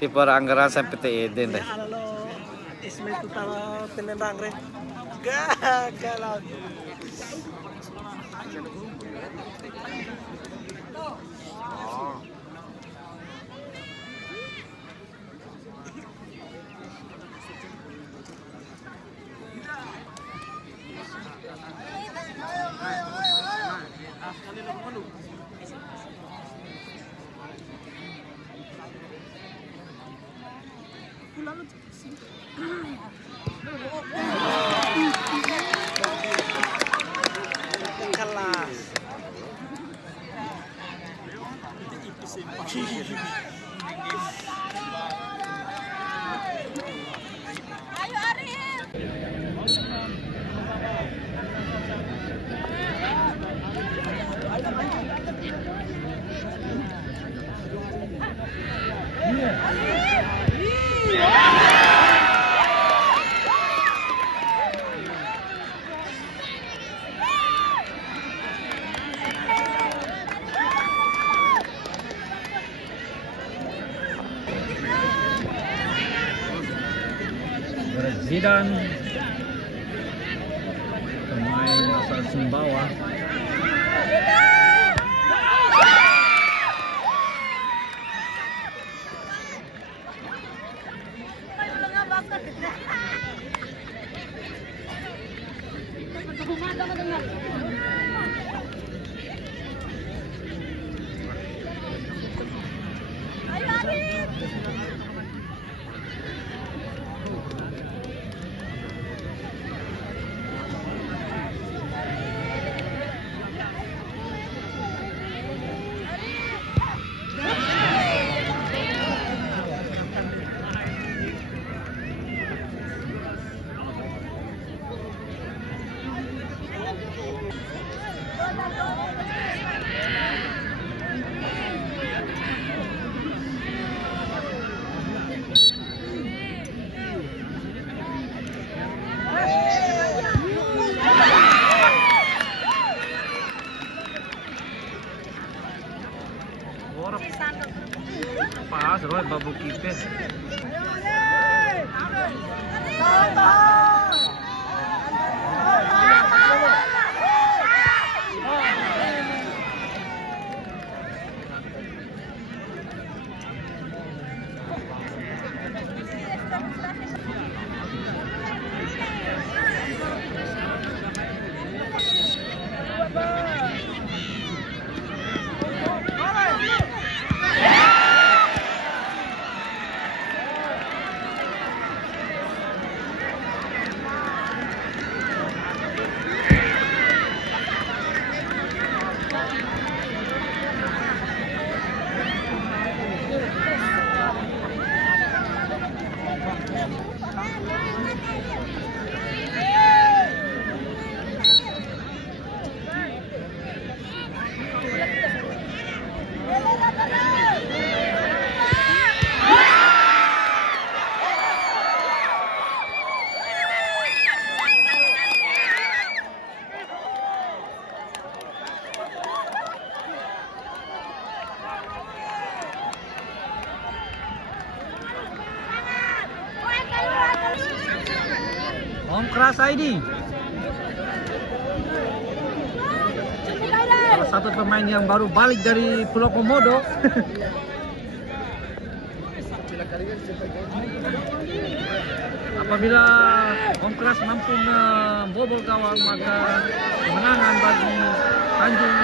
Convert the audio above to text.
di para anggaran sampai Eden deh. इसमें तो तारा तेने मांग रहे गाला kelas. Ayo Arif. Zidane, pemain asal Sumbawa. Ayo Arif. Pas rồi babu kipet. Om Keras ID. Salah satu pemain yang baru balik dari Pulau Komodo. Apabila Om Keras mampu membobol gawang, maka kemenangan bagi Tanjung